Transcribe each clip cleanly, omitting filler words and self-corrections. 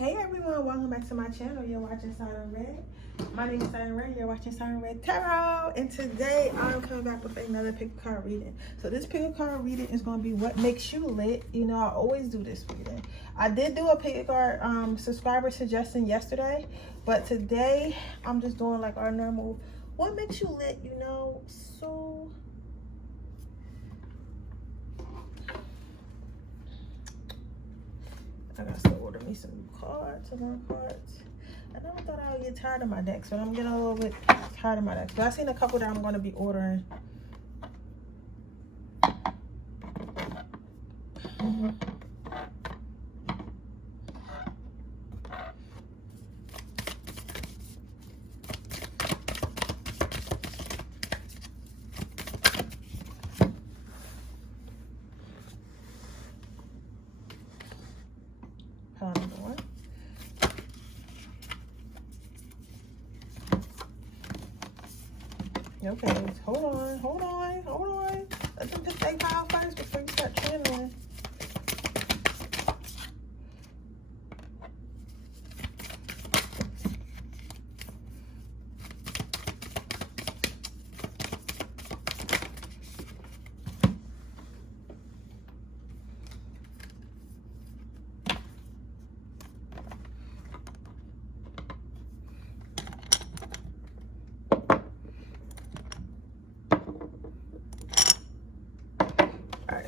Hey everyone, welcome back to my channel. You're watching Siren Redd. My name is Siren Redd. You're watching Siren Redd Tarot. And today I'm coming back with another pick a card reading. So this pick a card reading is going to be what makes you lit. You know, I always do this reading. I did do a pick a card subscriber suggestion yesterday, but today I'm just doing like our normal what makes you lit, you know. So I gotta still order me some cards, some more cards. I never thought I would get tired of my decks, but I'm getting a little bit tired of my decks. But I've seen a couple that I'm gonna be ordering. Okay, hold on. Let them pick their pile first before you start channeling.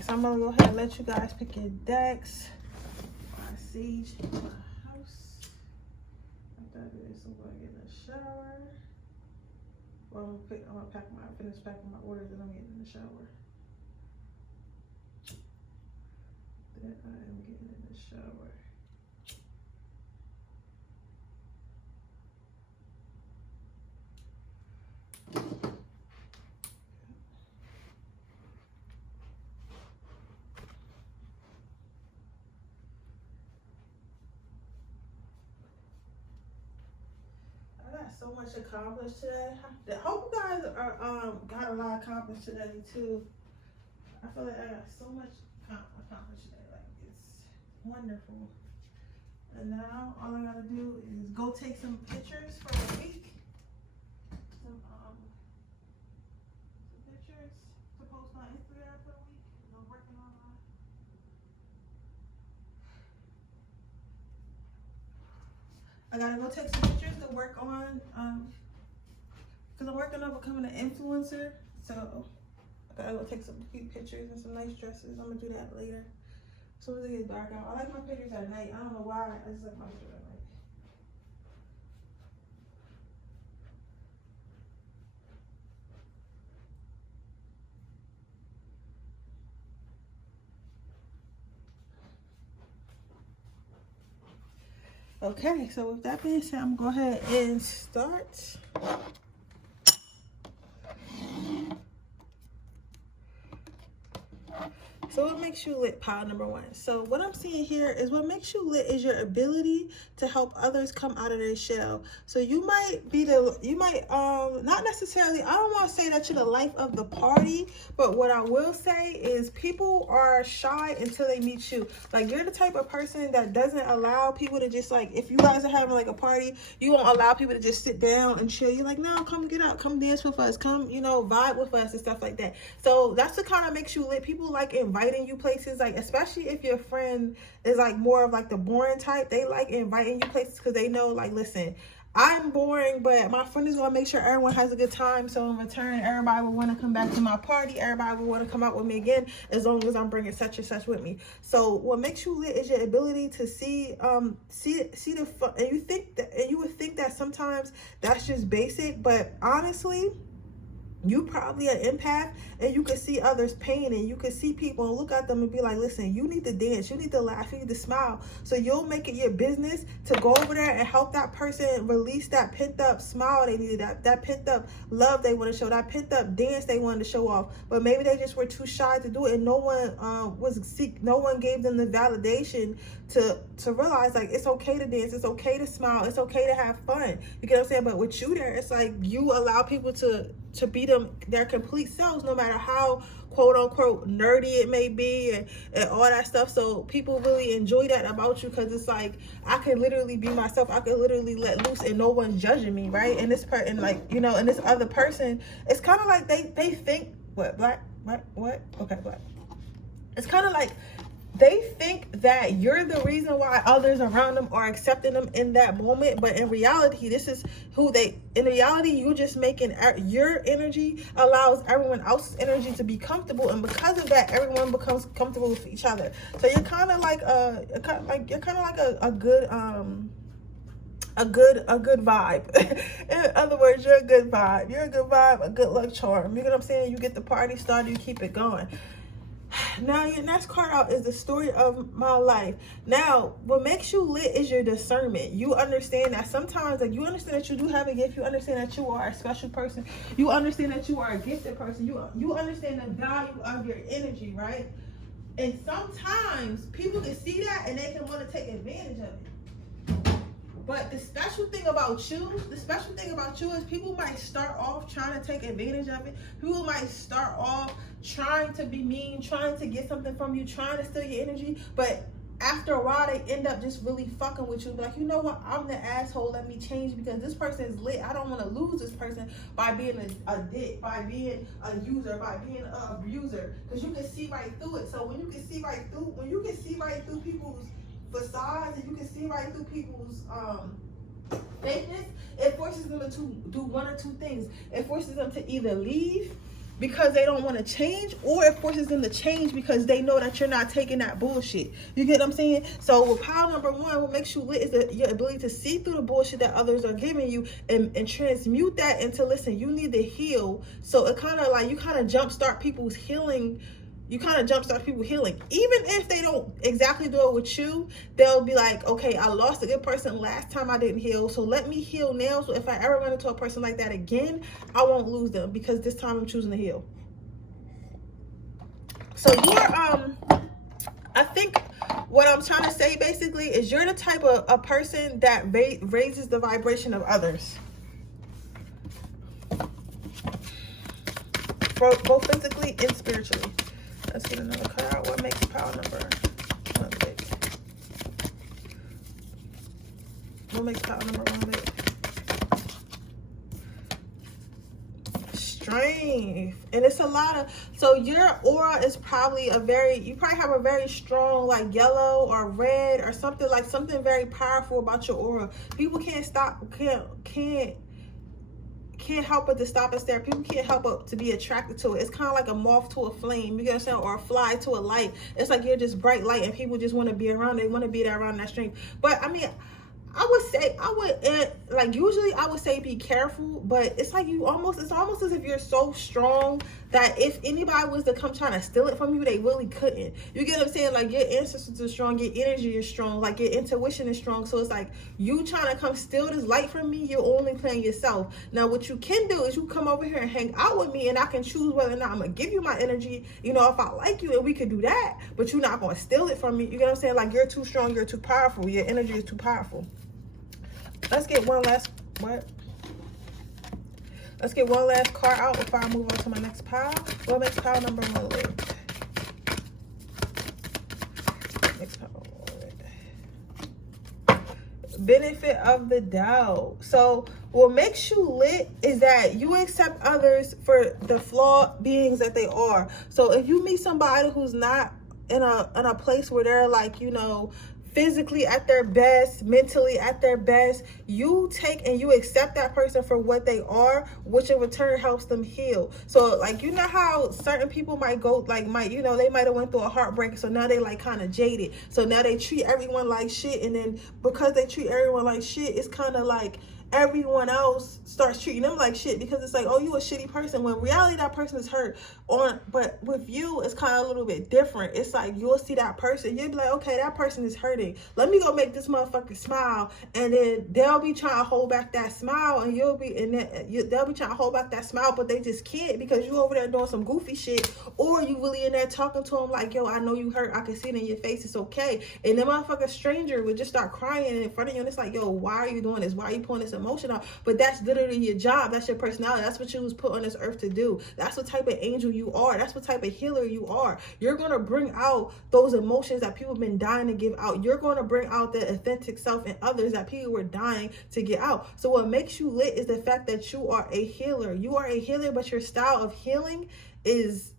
So I'm gonna go ahead and let you guys pick your decks. I siege my house. After this, I'm gonna get in the shower. Well, I'm gonna finish packing my orders, and I'm getting in the shower. Then I am getting in the shower. So much accomplished today. I hope you guys are got a lot accomplished today too. I feel like I got so much accomplished today. Like it's wonderful. And now all I gotta do is go take some pictures for the week. Some pictures to post on Instagram for the week. I'm working on that. I gotta go take some pictures to work on, because I'm working on becoming an influencer. So I gotta go take some cute pictures and some nice dresses. I'm gonna do that later. As soon as it gets dark out. I like my pictures at night. I don't know why. I just like my pictures at night. Okay, so with that being said, I'm going to go ahead and start. So what makes you lit, pile number one? So what I'm seeing here is what makes you lit is your ability to help others come out of their shell. So you might not necessarily, I don't want to say that you're the life of the party, but what I will say is people are shy until they meet you. Like you're the type of person that doesn't allow people to just like, if you guys are having like a party, you won't allow people to just sit down and chill. You're like, no, come get out, come dance with us, come, you know, vibe with us and stuff like that. So that's the kind of makes you lit. People like inviting you places, like especially if your friend is like more of like the boring type, they like inviting you places because they know like, listen, I'm boring, but my friend is gonna make sure everyone has a good time. So in return, everybody will want to come back to my party. Everybody will want to come out with me again as long as I'm bringing such and such with me. So what makes you lit is your ability to see the fun. And you would think that sometimes that's just basic, but honestly, you probably an empath and you can see others' pain and you can see people and look at them and be like, listen, you need to dance, you need to laugh, you need to smile. So you'll make it your business to go over there and help that person release that pent up smile they needed, that pent up love they want to show, that pent up dance they wanted to show off. But maybe they just were too shy to do it, and no one gave them the validation to realize like it's okay to dance, it's okay to smile, it's okay to have fun. You get what I'm saying? But with you there, it's like you allow people to be their complete selves, no matter how quote unquote nerdy it may be, and all that stuff. So people really enjoy that about you, because it's like I can literally be myself. I can literally let loose and no one's judging me, right? And this part, and like, you know, and this other person, it's kind of like they think, what, black, what? Okay, black. It's kind of like they think that you're the reason why others around them are accepting them in that moment, but in reality, this is who they, in reality, you just making your energy allows everyone else's energy to be comfortable, and because of that, everyone becomes comfortable with each other. So you're kind of like a good vibe. In other words, you're a good vibe. You're a good vibe, a good luck charm. You know what I'm saying? You get the party started, you keep it going. Now, your next card out is the story of my life. Now, what makes you lit is your discernment. You understand that sometimes, like, you understand that you do have a gift. You understand that you are a special person. You understand that you are a gifted person. You understand the value of your energy, right? And sometimes people can see that and they can want to take advantage of it. But the special thing about you is people might start off trying to take advantage of it. People might start off trying to be mean, trying to get something from you, trying to steal your energy. But after a while, they end up just really fucking with you. Like, you know what? I'm the asshole. Let me change because this person is lit. I don't want to lose this person by being a dick, by being a user, by being an abuser. Because you can see right through it. So when you can see right through people's facades, and you can see right through people's fakeness, it forces them to do one or two things. It forces them to either leave because they don't want to change, or it forces them to change because they know that you're not taking that bullshit. You get what I'm saying? So with power number one, what makes you lit is your ability to see through the bullshit that others are giving you and transmute that into, listen, you need to heal. So it kind of like, you kind of jumpstart people's healing. You kind of jumpstart people healing. Even if they don't exactly do it with you, they'll be like, okay, I lost a good person last time I didn't heal, so let me heal now. So if I ever run into a person like that again, I won't lose them because this time I'm choosing to heal. So you're, I think what I'm trying to say basically is you're the type of a person that raises the vibration of others. Both physically and spiritually. Let's get another card out. What makes power number one big? What makes power number one big? Strength. And it's a lot of, so your aura is probably you probably have a very strong, like, yellow or red or something, like something very powerful about your aura. People can't help but to stop and stare. People can't help but to be attracted to it. It's kind of like a moth to a flame, you get what I'm saying, or a fly to a light. It's like you're just bright light and people just want to be around. They want to be there around that strength. But I mean, usually I would say be careful, but it's like it's almost as if you're so strong that if anybody was to come trying to steal it from you, they really couldn't. You get what I'm saying? Like, your ancestors are strong, your energy is strong, like your intuition is strong. So it's like, you trying to come steal this light from me, you're only playing yourself. Now, what you can do is you come over here and hang out with me, and I can choose whether or not I'm gonna give you my energy, you know, if I like you, and we could do that, but you're not gonna steal it from me. You get what I'm saying? Like, you're too strong, you're too powerful, your energy is too powerful. Let's get one last card out before I move on to my next pile. What makes pile number one lit? Benefit of the doubt. So what makes you lit is that you accept others for the flawed beings that they are. So if you meet somebody who's not in a place where they're, like, you know, physically at their best, mentally at their best, you take and you accept that person for what they are, which in return helps them heal. So, like, you know how certain people might they might have went through a heartbreak, so now they, like, kind of jaded. So now they treat everyone like shit, and then because they treat everyone like shit, it's kind of like everyone else starts treating them like shit, because it's like, oh, you a shitty person, when in reality that person is hurt. But with you, it's kind of a little bit different. It's like, you'll see that person, you'll be like, okay, that person is hurting, let me go make this motherfucker smile. And then they'll be trying to hold back that smile, and they'll be trying to hold back that smile, but they just can't, because you over there doing some goofy shit, or you really in there talking to them like, yo, I know you hurt, I can see it in your face, it's okay. And the motherfucker stranger would just start crying in front of you, and it's like, yo, why are you doing this? Why are you pulling this emotion out, but that's literally your job. That's your personality. That's what you was put on this earth to do. That's what type of angel you are. That's what type of healer you are. You're going to bring out those emotions that people have been dying to give out. You're going to bring out the authentic self in others that people were dying to get out. So what makes you lit is the fact that you are a healer. You are a healer, but your style of healing is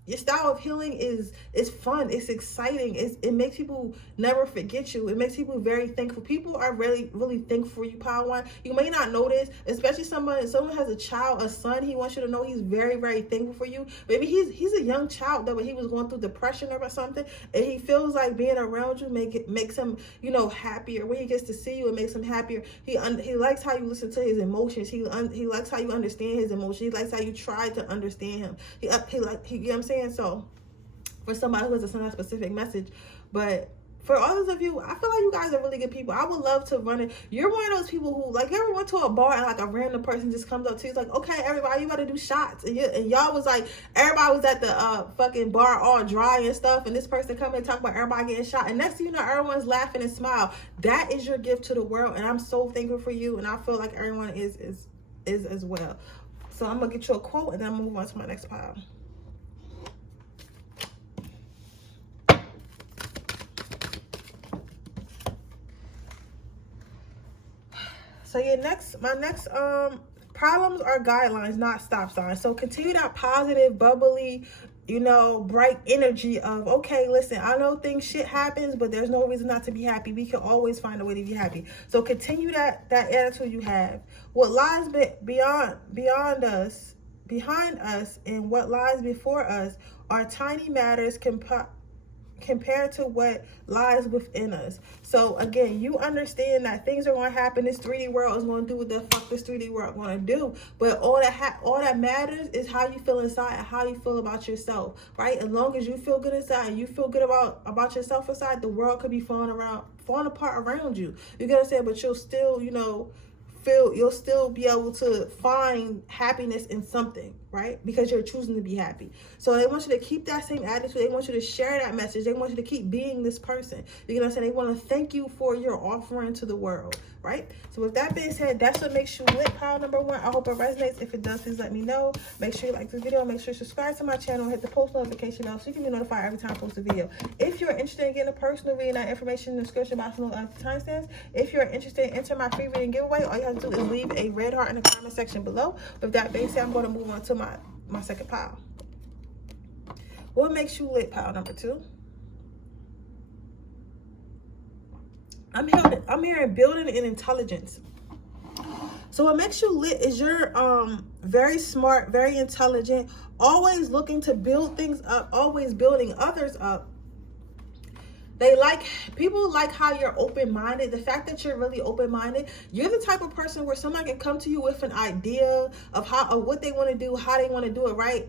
fun. It's exciting. It makes people never forget you. It makes people very thankful. People are really, really thankful for you, Power One. You may not know this, especially someone has a child, a son. He wants you to know he's very, very thankful for you. Maybe he's a young child though, but he was going through depression or something, and he feels like being around you makes him, happier. When he gets to see you, it makes him happier. He likes how you listen to his emotions. He likes how you understand his emotions. He likes how you try to understand him. You know what I'm saying? So for somebody who doesn't send that specific message, but for others of you, I feel like you guys are really good people. I would love to run it. You're one of those people who, like, you ever went to a bar and like a random person just comes up to you, it's like, okay, everybody, you gotta do shots, and y'all was like, everybody was at the fucking bar all dry and stuff, and this person come and talk about everybody getting shot, and next thing you know, everyone's laughing and smile. That is your gift to the world, and I'm so thankful for you, and I feel like everyone is as well. So I'm gonna get you a quote, and then I'm gonna move on to my next pile. So my next problems are guidelines, not stop signs. So continue that positive, bubbly, bright energy of, okay, listen, I know shit happens, but there's no reason not to be happy. We can always find a way to be happy. So continue that attitude you have. What lies behind us, and what lies before us are tiny matters compared to what lies within us. So again, you understand that things are going to happen. This 3D world is going to do what the fuck this 3D world going to do. But all that matters is how you feel inside and how you feel about yourself, right? As long as you feel good inside and you feel good about yourself inside, the world could be falling apart around you. You get what I'm saying? But you'll still, you'll still be able to find happiness in something, right? Because you're choosing to be happy. So they want you to keep that same attitude. They want you to share that message. They want you to keep being this person. You know what I'm saying? They want to thank you for your offering to the world, right? So with that being said, that's what makes you lit, pile number one. I hope it resonates. If it does, please let me know. Make sure you like this video. Make sure you subscribe to my channel. Hit the post notification bell so you can be notified every time I post a video. If you're interested in getting a personal reading, that information in the description box below timestamps. If you're interested in entering my free reading giveaway, all you have to do is leave a red heart in the comment section below. With that being said, I'm going to move on to my second pile. What makes you lit, pile number two? I'm hearing building and intelligence. So what makes you lit is you're very smart, very intelligent, always looking to build things up, always building others up. People like how you're open-minded. The fact that you're really open-minded, you're the type of person where somebody can come to you with an idea of what they want to do, how they want to do it, right?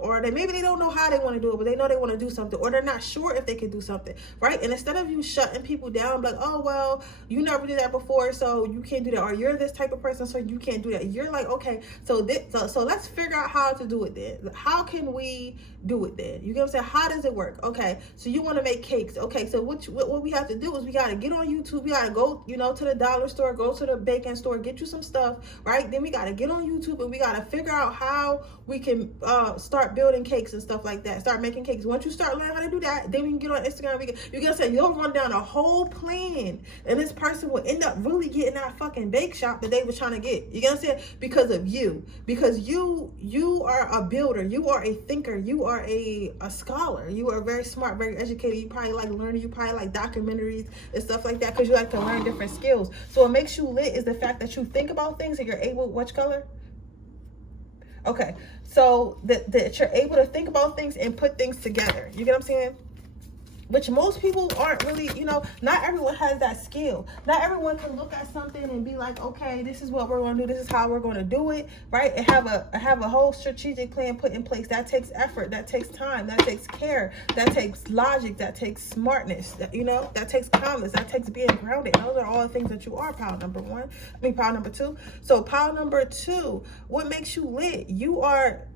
Or maybe they don't know how they want to do it, but they know they want to do something, or they're not sure if they can do something, right? And instead of you shutting people down, like, oh, well, you never did that before, so you can't do that, or you're this type of person, so you can't do that. You're like, okay, so let's figure out how to do it then. How can we do it then? You get what I'm saying? How does it work? Okay, so you want to make cakes. Okay, so what we have to do is we got to get on YouTube. We got to go, to the dollar store, go to the baking store, get you some stuff, right? Then we got to get on YouTube and we got to figure out how we can start building cakes and stuff like that. Start making cakes. Once you start learning how to do that, then we can get on Instagram. You get what I'm saying? You'll run down a whole plan, and this person will end up really getting that fucking bake shop that they were trying to get. You get what I'm saying? Because of you. Because you are a builder. You are a thinker. You are a scholar. You are very smart, very educated. You probably like learning. You probably like documentaries and stuff like that because you like to learn different skills. So what makes you lit is the fact that you think about things and you're able, which color? Okay, so that you're able to think about things and put things together. You get what I'm saying? Which most people aren't really, not everyone has that skill. Not everyone can look at something and be like, okay, this is what we're going to do. This is how we're going to do it, right? And have a whole strategic plan put in place. That takes effort. That takes time. That takes care. That takes logic. That takes smartness. That takes calmness. That takes being grounded. Those are all the things that you are, pile number two. So pile number two, what makes you lit? You are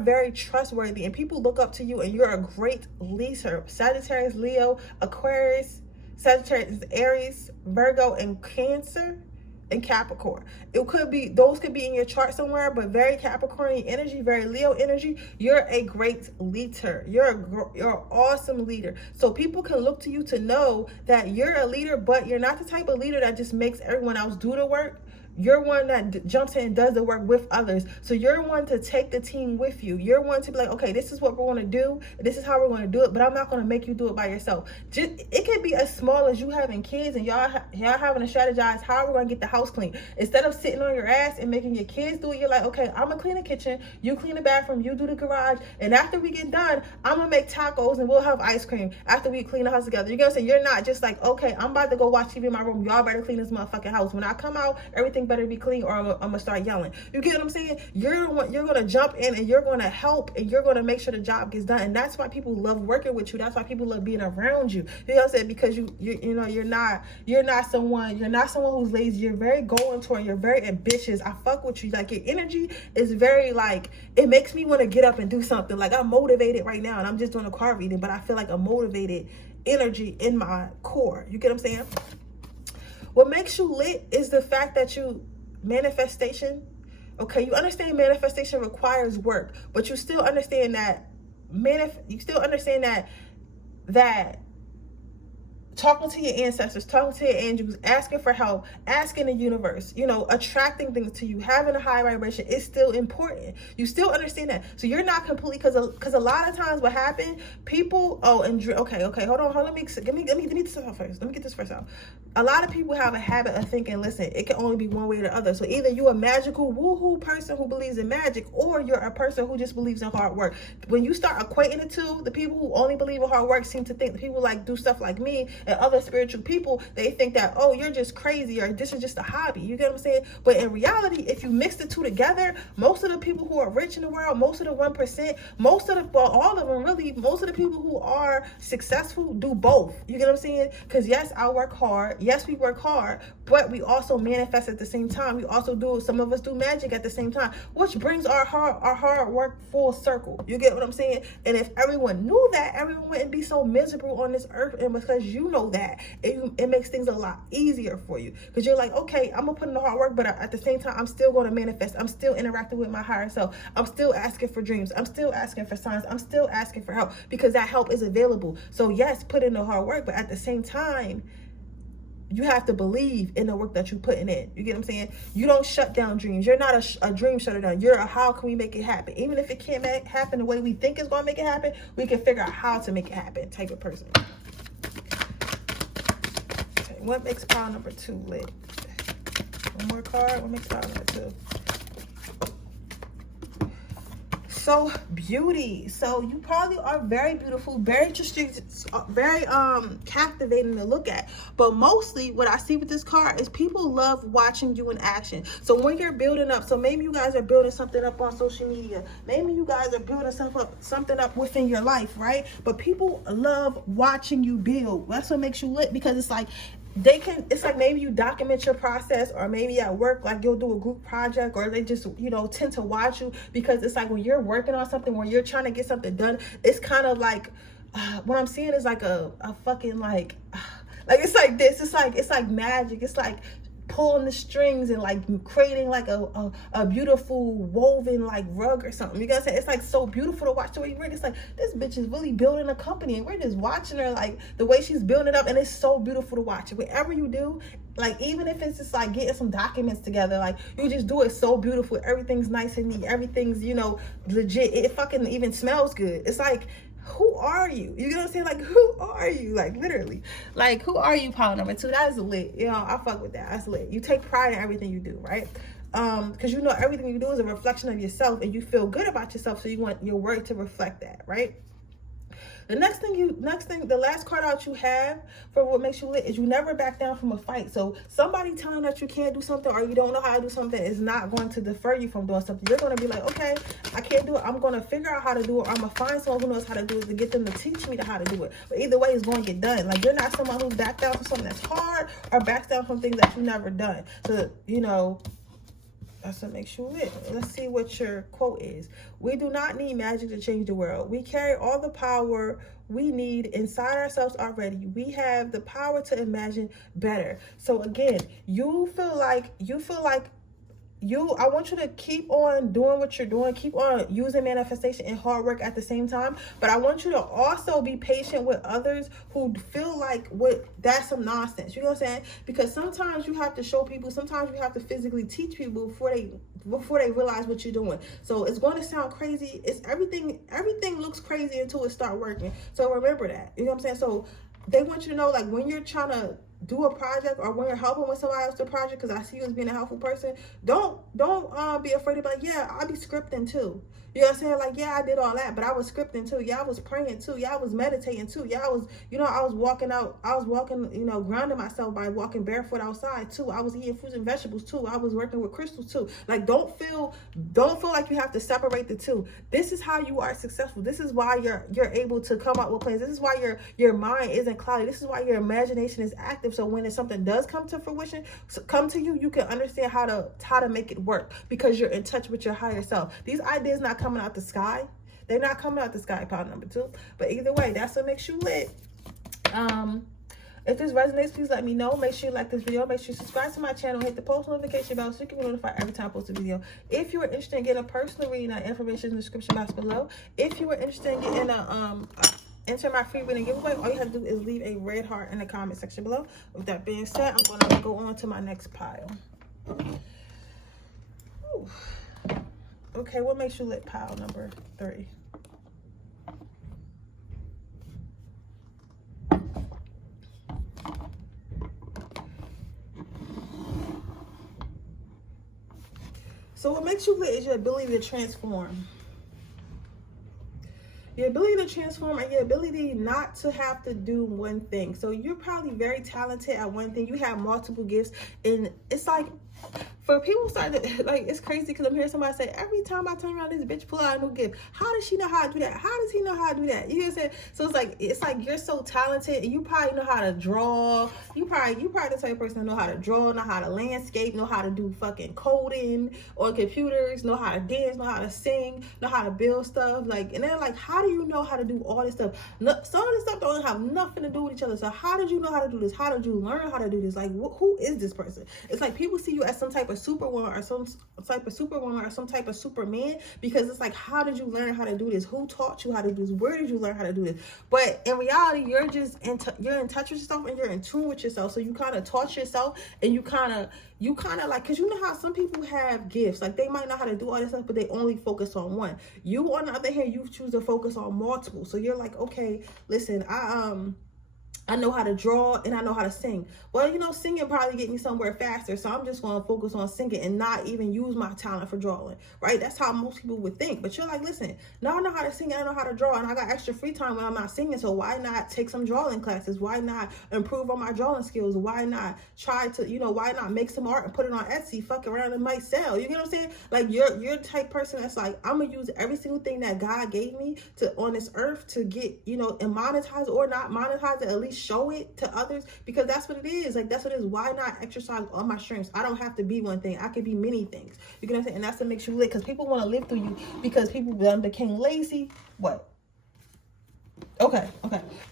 very trustworthy, and people look up to you, and you're a great leader. Sagittarius, Leo, Aquarius, Sagittarius, Aries, Virgo, and Cancer. and Capricorn. It could be, those could be in your chart somewhere, but very Capricorn energy, very Leo energy. You're a great leader. You're an awesome leader. So people can look to you to know that you're a leader, but you're not the type of leader that just makes everyone else do the work. You're one that jumps in and does the work with others. So you're one to take the team with you. You're one to be like, okay, this is what we're going to do. This is how we're going to do it. But I'm not going to make you do it by yourself. It can be as small as you having kids and y'all having to strategize how we're going to get the house clean. Instead of sitting on your ass and making your kids do it, you're like, okay, I'm going to clean the kitchen. You clean the bathroom. You do the garage. And after we get done, I'm going to make tacos and we'll have ice cream after we clean the house together. You're going to say, you're not just like, okay, I'm about to go watch TV in my room. Y'all better clean this motherfucking house. When I come out, everything better be clean or I'm gonna start yelling. You get what I'm saying? You're gonna jump in and you're gonna help and you're gonna make sure the job gets done. And that's why people love working with you. That's why people love being around you. You know what I'm saying? Because you're not someone who's lazy. You're very going toward, you're very ambitious. I fuck with you. Like your energy is very like, it makes me want to get up and do something. Like I'm motivated right now and I'm just doing a card reading, but I feel like a motivated energy in my core. You get what I'm saying? What makes you lit is the fact that you manifestation. Okay, you understand manifestation requires work, but you still understand that that talking to your ancestors, talking to your angels, asking for help, asking the universe, attracting things to you, having a high vibration is still important. You still understand that. So you're not completely, because a lot of times what happened, people, okay, hold on, let me get this first out. A lot of people have a habit of thinking, listen, it can only be one way or the other. So either you're a magical woohoo person who believes in magic, or you're a person who just believes in hard work. When you start equating the two, the people who only believe in hard work seem to think the people like do stuff like me and other spiritual people, they think that, oh, you're just crazy or this is just a hobby. You get what I'm saying? But in reality, if you mix the two together, most of the people who are rich in the world, most of the 1%, all of them really, most of the people who are successful do both. You get what I'm saying? Because yes, I work hard. Yes, we work hard, but we also manifest at the same time. We also some of us do magic at the same time, which brings our hard work full circle. You get what I'm saying? And if everyone knew that, everyone wouldn't be so miserable on this earth. And because you know that, it makes things a lot easier for you. Because you're like, okay, I'm gonna put in the hard work, but at the same time, I'm still going to manifest. I'm still interacting with my higher self. I'm still asking for dreams. I'm still asking for signs. I'm still asking for help because that help is available. So yes, put in the hard work, but at the same time, you have to believe in the work that you're putting in. You get what I'm saying? You don't shut down dreams. You're not a dream shutter down. You're a how can we make it happen? Even if it can't happen the way we think it's going to make it happen, we can figure out how to make it happen type of person. Okay, what makes pile number 2 lit? One more card. What makes pile number 2? So beauty. So you probably are very beautiful, very interesting, very captivating to look at. But mostly what I see with this card is people love watching you in action. So when you're building up, so maybe you guys are building something up on social media. Maybe you guys are building something up within your life, right? But people love watching you build. That's what makes you lit, because it's like it's like maybe you document your process, or maybe at work, like you'll do a group project, or they just, tend to watch you, because it's like when you're working on something, when you're trying to get something done, it's kind of like, what I'm seeing is like a fucking like it's like this, it's like magic. It's like pulling the strings and like creating like a beautiful woven like rug or something. You gotta say, it's like so beautiful to watch the way you read. It's like, this bitch is really building a company and we're just watching her, like the way she's building it up, and it's so beautiful to watch. Whatever you do, like even if it's just like getting some documents together, like you just do it so beautiful. Everything's nice and neat. Everything's, legit. It fucking even smells good. It's like, who are you? You know what I'm saying? Like, who are you? Like, literally. Like, who are you, pile number 2? That is lit. I fuck with that. That's lit. You take pride in everything you do, right? Because everything you do is a reflection of yourself, and you feel good about yourself, so you want your work to reflect that, right? The the last card out you have for what makes you lit is you never back down from a fight. So somebody telling that you can't do something or you don't know how to do something is not going to defer you from doing something. You're going to be like, okay, I can't do it. I'm going to figure out how to do it. Or I'm going to find someone who knows how to do it to get them to teach me how to do it. But either way, it's going to get done. Like, you're not someone who's backed down from something that's hard or backs down from things that you've never done. So, That's what makes you lit. Let's see what your quote is. We do not need magic to change the world. We carry all the power we need inside ourselves already. We have the power to imagine better. So again, you feel like I want you to keep on doing what you're doing, keep on using manifestation and hard work at the same time, but I want you to also be patient with others who feel like that's some nonsense. You know what I'm saying? Because sometimes you have to show people, sometimes you have to physically teach people before they realize what you're doing. So it's going to sound crazy. It's everything looks crazy until it start working. So remember that. You know what I'm saying? So they want you to know, like, when you're trying to do a project or when you're helping with somebody else do a project, because I see you as being a helpful person, don't be afraid to be like, yeah, I'll be scripting too. You know what I'm saying? Like, yeah, I did all that, but I was scripting too. Yeah, I was praying too. Yeah, I was meditating too. Yeah, I was walking, grounding myself by walking barefoot outside too. I was eating fruits and vegetables too. I was working with crystals too. Like, don't feel like you have to separate the two. This is how you are successful. This is why you're able to come up with plans. This is why your mind isn't cloudy. This is why your imagination is active. So when something does come to fruition, come to you, you can understand how to make it work because you're in touch with your higher self. These ideas not coming out the sky. They're not coming out the sky, pile number 2. But either way, that's what makes you lit. If this resonates, please let me know. Make sure you like this video. Make sure you subscribe to my channel. Hit the post notification bell so you can be notified every time I post a video. If you are interested in getting a personal reading, information in the description box below. If you are interested in getting enter my free reading giveaway, all you have to do is leave a red heart in the comment section below. With that being said, I'm going to go on to my next pile. Ooh. Okay, what makes you lit, pile number 3? So what makes you lit is your ability to transform. Your ability to transform and your ability not to have to do one thing. So you're probably very talented at one thing. You have multiple gifts. And it's like, for people start to, like, it's crazy because I'm hearing somebody say, every time I turn around, this bitch pull out a new gift. How does she know how to do that? How does he know how to do that? You know what I'm saying? So it's like you're so talented and you probably know how to draw. You probably the type of person that know how to draw, know how to landscape, know how to do fucking coding on computers, know how to dance, know how to sing, know how to build stuff. Like, and they're like, how do you know how to do all this stuff? No, some of this stuff don't have nothing to do with each other. So how did you know how to do this? How did you learn how to do this? Like, who is this person? It's like people see you as some type of superwoman or some type of superman, because it's like, how did you learn how to do this? Who taught you how to do this? Where did you learn how to do this? But in reality, you're in touch with yourself and you're in tune with yourself. So you kind of taught yourself and you kind of like, because you know how some people have gifts, like they might know how to do all this stuff, but they only focus on one. You, on the other hand, you choose to focus on multiple. So you're like, okay, listen, I know how to draw and I know how to sing. Well, you know, singing probably get me somewhere faster. So I'm just going to focus on singing and not even use my talent for drawing, right? That's how most people would think. But you're like, listen, now I know how to sing and I know how to draw and I got extra free time when I'm not singing. So why not take some drawing classes? Why not improve on my drawing skills? Why not try to, why not make some art and put it on Etsy? Fuck around, it might sell. You get what I'm saying? Like, you're the type person that's like, I'm going to use every single thing that God gave me on this earth to get, and monetize or not monetize it, at least show it to others, because that's what it is. Like, that's what it is. Why not exercise all my strengths? I don't have to be one thing. I could be many things. You get what I'm saying? And that's what makes you lit, because people want to live through you because people became lazy. What? Okay.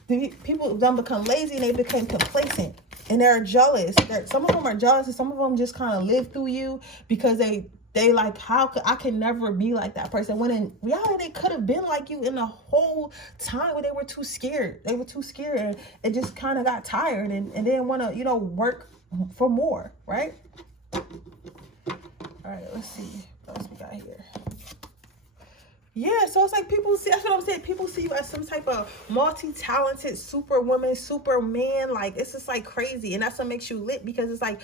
The people done become lazy and they became complacent and they're jealous. Some of them are jealous and some of them just kind of live through you because they like, I can never be like that person, when in reality they could have been like you in the whole time when they were too scared. They were too scared and it just kind of got tired and didn't want to, work for more, right? All right, let's see what else we got here. Yeah, so it's like people see, that's what I'm saying. People see you as some type of multi-talented superwoman, superman. Like, it's just like crazy. And that's what makes you lit, because it's like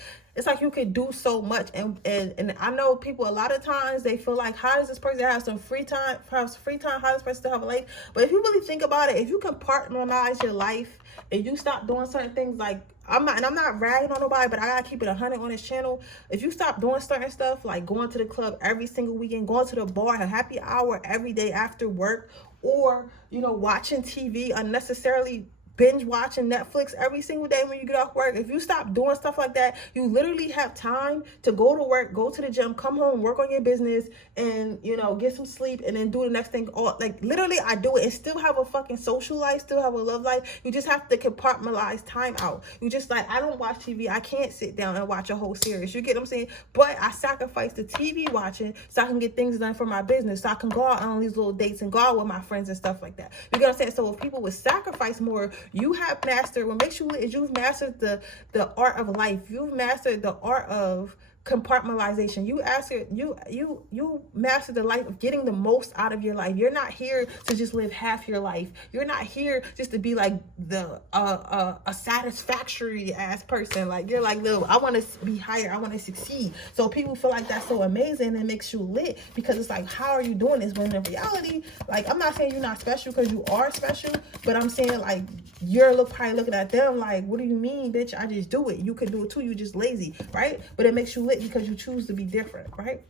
you could do so much. And I know people, a lot of times they feel like, how does this person have some free time? How does this person still have a life? But if you really think about it, if you compartmentalize your life and you stop doing certain things, like, I'm not ragging on nobody, but I gotta keep it 100 on this channel. If you stop doing certain stuff, like going to the club every single weekend, going to the bar, a happy hour every day after work, or watching TV unnecessarily binge watching Netflix every single day when you get off work, if you stop doing stuff like that, you literally have time to go to work, go to the gym, come home, work on your business, and, you know, get some sleep, and then do the next thing. All, like, literally, I do it and still have a fucking social life, still have a love life. You just have to compartmentalize time out. You just, like, I don't watch TV. I can't sit down and watch a whole series. You get what I'm saying? But I sacrifice the TV watching so I can get things done for my business, so I can go out on these little dates and go out with my friends and stuff like that. You get what I'm saying? So if people would sacrifice more, you have mastered, what makes you lit is you've mastered the art of life. You've mastered the art of compartmentalization. You master the life of getting the most out of your life. You're not here to just live half your life. You're not here just to be like a satisfactory ass person. Like, you're like, no, I want to be higher. I want to succeed. So people feel like that's so amazing and makes you lit, because it's like, how are you doing this? When in reality, like, I'm not saying you're not special, because you are special, but I'm saying, like, you're probably looking at them like, what do you mean, bitch? I just do it. You could do it too. You just lazy, right? But it makes you lit because you choose to be different, right?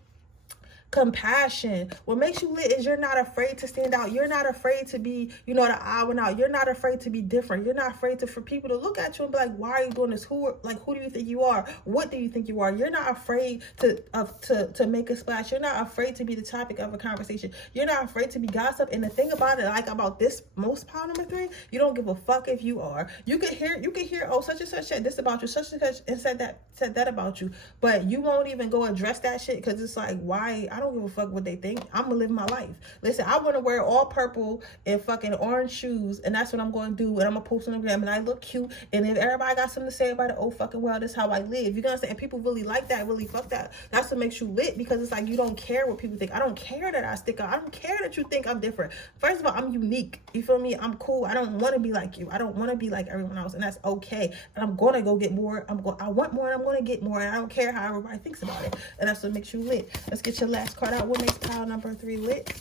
Compassion. What makes you lit is you're not afraid to stand out. You're not afraid to be, you know, the odd one out. You're not afraid to be different. You're not afraid for people to look at you and be like, why are you doing this? Who do you think you are? What do you think you are? You're not afraid to make a splash. You're not afraid to be the topic of a conversation. You're not afraid to be gossip. And the thing about it, like, about this most power number 3, you don't give a fuck if you are. You can hear, oh, such and such said this about you, such and such, and said that about you, but you won't even go address that shit, because it's like, why? I don't give a fuck what they think. I'm gonna live my life. Listen, I want to wear all purple and fucking orange shoes, and that's what I'm going to do, and I'm gonna post on the gram, and I look cute, and if everybody got something to say about it, oh fucking well, that's how I live. You're gonna say, and people really like that, really fuck that. That's what makes you lit, because it's like, you don't care what people think. I don't care that I stick out. I don't care that you think I'm different. First of all, I'm unique. You feel me? I'm cool. I don't want to be like you. I don't want to be like everyone else, and that's okay. And I'm gonna go get more. I want more, and I'm gonna get more, and I don't care how everybody thinks about it. And that's what makes you lit. Let's get your last card out. What makes pile number 3 lit?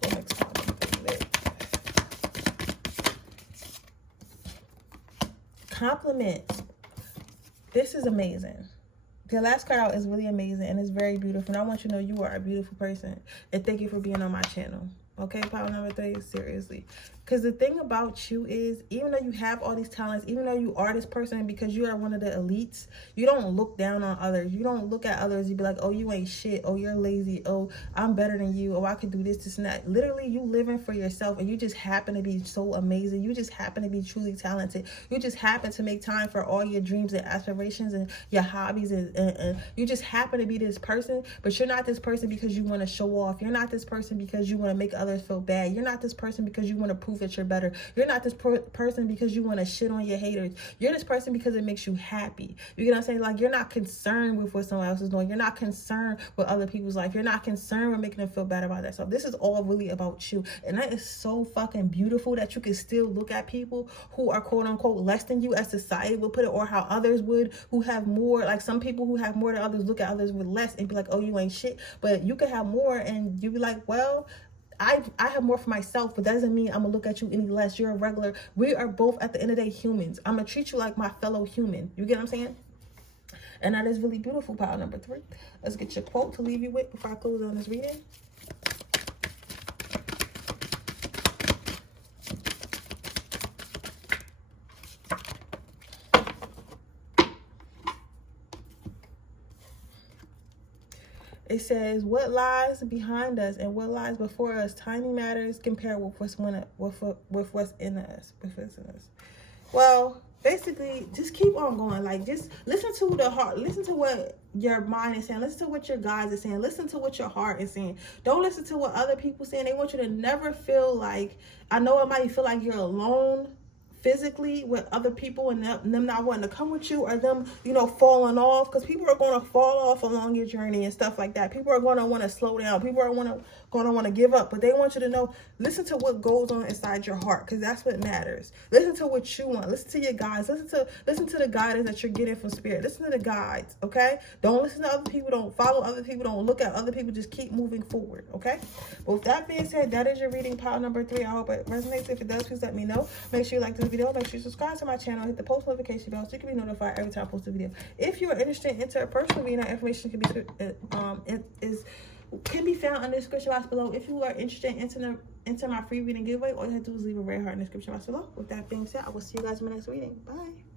What makes pile number 3 lit? Compliments. This is amazing. The last card out is really amazing, and it's very beautiful. And I want you to know you are a beautiful person. And thank you for being on my channel. Okay, pile number 3, seriously. Because the thing about you is, even though you have all these talents, even though you are this person, because you are one of the elites, you don't look down on others. You don't look at others and be like, oh, you ain't shit. Oh, you're lazy. Oh, I'm better than you. Oh, I could do this, and that. Literally, you living for yourself, and you just happen to be so amazing. You just happen to be truly talented. You just happen to make time for all your dreams and aspirations and your hobbies, and you just happen to be this person. But you're not this person because you want to show off. You're not this person because you want to make others feel bad. You're not this person because you want to prove that you're better. You're not this person because you want to shit on your haters. You're this person because it makes you happy. You get what I'm saying? Like, you're not concerned with what someone else is doing. You're not concerned with other people's life. You're not concerned with making them feel bad about that stuff. This is all really about you. And that is so fucking beautiful, that you can still look at people who are quote unquote less than you, as society would put it, or how others would, who have more. Like, some people who have more than others look at others with less and be like, oh, you ain't shit. But you could have more and you be like, well, I have more for myself, but that doesn't mean I'm gonna look at you any less. You're a regular. We are both, at the end of the day, humans. I'm gonna treat you like my fellow human. You get what I'm saying? And that is really beautiful, pile number 3. Let's get your quote to leave you with before I close on this reading. It says, what lies behind us and what lies before us, tiny matters compared with what's in us. Well, basically, just keep on going. Like, just listen to the heart. Listen to what your mind is saying. Listen to what your guides are saying. Listen to what your heart is saying. Don't listen to what other people saying. They want you to never feel like, I know it might feel like you're alone physically with other people, and them not wanting to come with you, or them, you know, falling off, because people are going to fall off along your journey and stuff like that. People are going to want to slow down. People are going to want to give up, but they want you to know, listen to what goes on inside your heart, because that's what matters. Listen to what you want. Listen to your guides. Listen to the guidance that you're getting from spirit. Listen to the guides, okay? Don't listen to other people. Don't follow other people. Don't look at other people. Just keep moving forward, okay? But with that being said, that is your reading, pile number 3. I hope it resonates. If it does, please let me know. Make sure you like this video. Make sure you subscribe to my channel. Hit the post notification bell so you can be notified every time I post a video. If you are interested in interpersonal reading, that information can be can be found in the description box below. If you are interested in enter my free reading giveaway, all you have to do is leave a red heart in the description box below. With that being said, I will see you guys in my next reading. Bye.